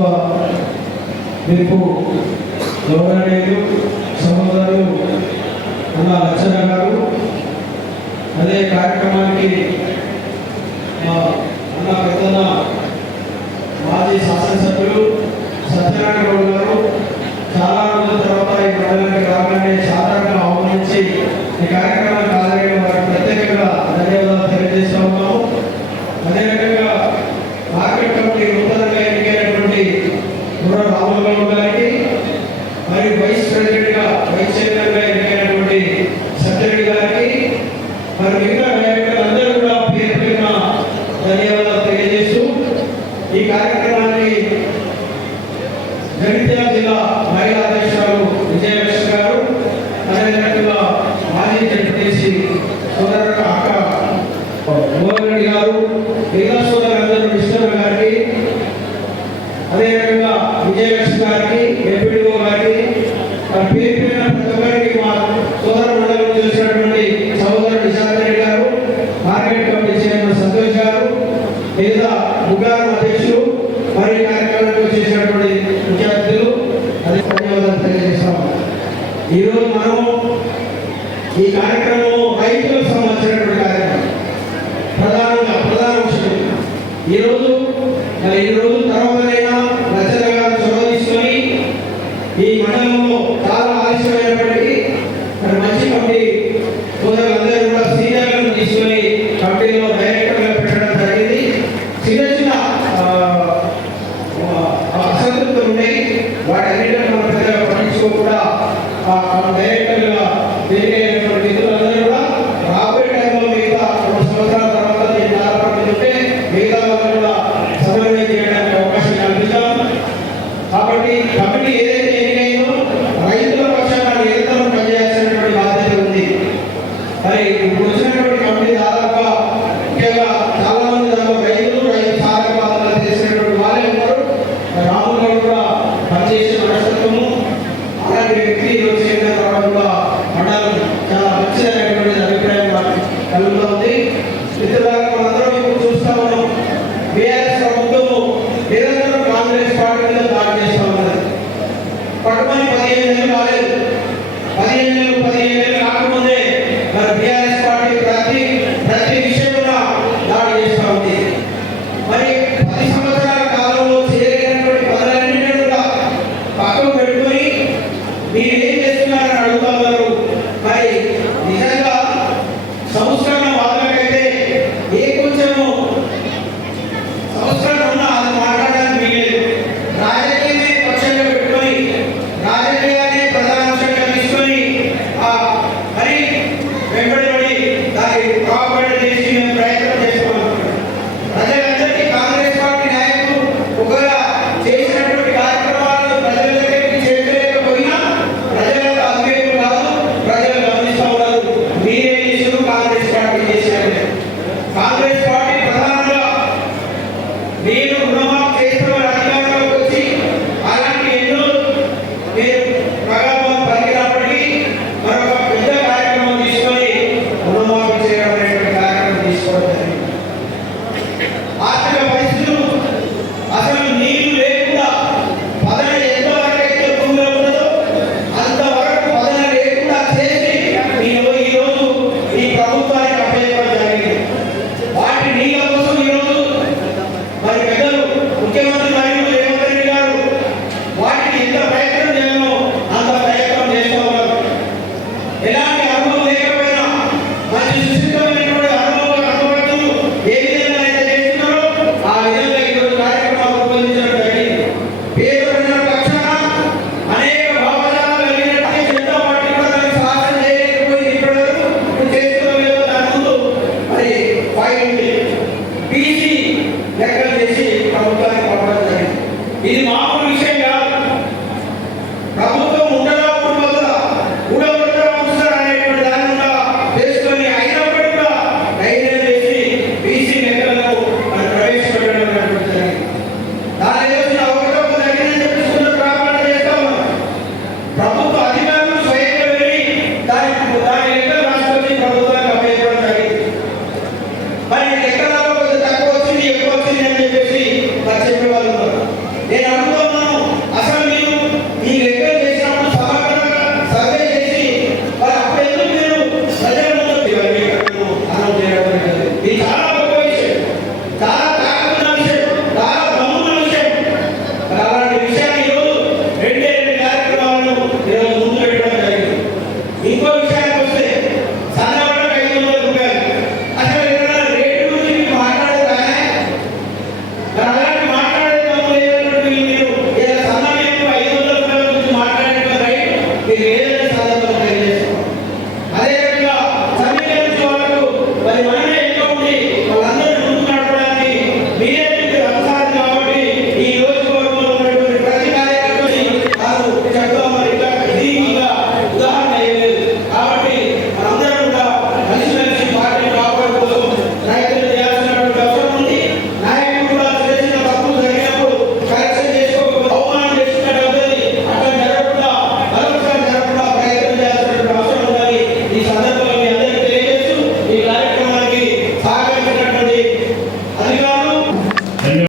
ప్రభుత్వ పిలుపు గౌరవనీయులు సహోదరులు అన్న లక్షణ గారు, అదే కార్యక్రమానికి అన్న పెద్దన మాజీ శాసనసభ్యులు సత్యనారాయణ గౌడ్ గారు చాలా రోజుల తర్వాత ఈ మండలానికి రాగానే సాధారణంగా ఆహ్వానించి ఈ కార్యక్రమానికి హాజరైన వారికి ప్రత్యేకంగా ధన్యవాదాలు తెలియజేస్తూ ఉన్నాము. అదేవిధంగా మార్కెట్ కమిటీ నూతనంగా ఎన్నికైనటువంటి గుర్ర రాములు గౌడ్ గారికి, మరియు వైస్ చైర్మన్గా ఎన్నికైనటువంటి సత్యరెడ్డి గారికి, మరి మిగతా నాయకులందరూ కూడా పేరు పేరున ధన్యవాదాలు తెలియజేస్తూ ఈ కార్యక్రమాన్ని జగిత్యాల జిల్లా మహిళా అధ్యక్షురాలు విజయలక్ష్మి గారు, అదేవిధంగా మాజీ జడ్పీటీసీ సోదరుడు అక్క మోహన్ రెడ్డి గారు, మిగతా సోదరులందరూ విష్ణు గారికి, అదేవిధంగా విజయలక్ష్మి గారికి, ఎంపీడీఓ గారికి, పేరు పేరున ప్రతి ఒక్కరికి మా సోదర మండలం చేసినటువంటి సహోదరుడు నిశాంత్ రెడ్డి గారు, మార్కెట్ కమిటీ చైర్మన్ సంతోష్ గారు, మిగతా ముగ్గురు అధ్యక్షులు, మరియు కార్యక్రమానికి చేసినటువంటి ముఖ్య అతిథులు అదే ధన్యవాదాలు తెలియజేస్తాము. ఈరోజు మనము ఈ కార్యక్రమం రైతులకు సంబంధించినటువంటి కార్యక్రమం ప్రధాన విషయం. ఈరోజు మరి 2 రోజుల తర్వాతనైనా రచన గారు చొరవ తీసుకొని ఈ మండలంలో చాలా ఆలస్యమైనప్పటికీ మరి మంచి కమిటీ సోదరులందరూ కూడా సీనియర్లను తీసుకొని కమిటీలో డైరెక్టర్గా పెట్టడం జరిగింది. చిన్న చిన్న అసంతృప్తులు ఉన్నాయి, వాటి అన్నింటినీ మనం పెద్దగా పట్టించుకోకుండా డైరెక్టర్గా ఎన్నికైనటువంటి నిధులందరూ కూడా రాబోయే టైంలో మిగతా 2 సంవత్సరాల తర్వాత నేను ఆధారపడుతుంటే మిగతా వాళ్ళు కూడా సమన్వయం చేయడానికి అవకాశం కల్పిస్తాం. కాబట్టి కమిటీ ఏదైతే ఎన్నికైందో రైతుల పక్షాన నిరంతరం పనిచేయాల్సినటువంటి బాధ్యత ఉంది. మరి ఇప్పుడు వచ్చినటువంటి కమిటీ దాదాపుగా ముఖ్యంగా చాలా మంది దాంట్లో రైతు సాధక బాధలు చేసినటువంటి వాళ్ళే ఉన్నారు. రాములు గారు కూడా పనిచేసిన మనస్తత్వము, అలాంటి వ్యక్తి ఈరోజు రావడం కూడా మండలం చాలా మంచిదనేటువంటి అభిప్రాయం కలుగుతూ ఉంది. మిత్రులారా, మనందరం ఇప్పుడు చూస్తా ఉన్నాం, బీఆర్ఎస్ ప్రభుత్వము నిరంతరం కాంగ్రెస్ పార్టీ మీద దాడి చేస్తూ ఉన్నది. పట్టుమని 15 నెలలు కాలేదు, 15 నెలలు కాకముందే మరి బీఆర్ఎస్ పార్టీ ప్రతి విషయంలో దాడి చేస్తూ ఉంది. మరి 10 సంవత్సరాల కాలంలో చేయలేనటువంటి పనులన్నింటినీ కూడా పక్కకు పెట్టుకొని మీరేం చేస్తున్నారని అడుగుతున్నారు. మరి నిజంగా సంస్కరణ వాళ్ళకైతే ఏ కొంచెము సంస్కరణ ఉన్నా అది మాట్లాడడానికి వీలేదు. రాజకీయమే పక్షంగా పెట్టుకొని రాజకీయాన్ని ప్రధానాంశంగా తీసుకొని మరి వెంబడి దాన్ని కాపాడు చేసి మేము ప్రయత్నం చేస్తున్నాం. ప్రజలందరికీ కాంగ్రెస్ పార్టీ నాయకులు ఒకగా చేసినటువంటి కార్యక్రమాలను ప్రజల దగ్గరికి చేర్చలేకపోయినా ప్రజలకు అద్వైతం కాదు, ప్రజలు గమనిస్తూ ఉన్నారు. మీరేం చేసారు, కాంగ్రెస్ పార్టీ చేసినట్టు. కాంగ్రెస్ పార్టీ ప్రధానంగా మీరు రుణమాఫీ చేసిన అధికారంలోకి వచ్చి అలాంటి ఎన్నో మీరు ప్రగల్భాలు పలికినప్పటికీ మరొక పెద్ద కార్యక్రమం తీసుకొని రుణమాఫీ చేయడం అనేటువంటి కార్యక్రమం తీసుకోవడం జరిగింది. ఆర్థిక పరిస్థితులు అసలు నీళ్లు లేకుండా పదన ఎంతవరకు అయితే భూమిలో ఉన్నదో అంతవరకు పదన లేకుండా చేసి మీరు ఈరోజు ఈ ప్రభుత్వానికి అప్పచెప్పడం జరిగింది. వాటి నీళ్ళ కోసం ఈరోజు మరి పెద్దలు ముఖ్యమంత్రి మరియు రేవంత్ రెడ్డి గారు వాటికి ఎంత ప్రయత్నం చేయాలో అంత ప్రయత్నం చేస్తూ ఉన్నారు. ఎలాంటి అనుభవం లేకపోయినా మంచి సుశిక్షితమైనటువంటి అనుభవం అనుభవం ఏ విధంగా అయితే చేస్తున్నారో ఆ విధంగా ఈరోజు కార్యక్రమాలు రూపొందించడం జరిగింది. పేద ప్రజల పక్షాన అనేక భావజాలాలు కలిగినట్టు జనతా పార్టీ కూడా దానికి సహాయం చేయలేకపోయింది. ఇప్పటివరకు ఇప్పుడు చేస్తున్న లేదో దాని ముందు మరి ఫైల్ ఉంది. బీసీ లెక్కలు చేసి ప్రభుత్వానికి పంపడం జరిగింది. ఇది మామూలు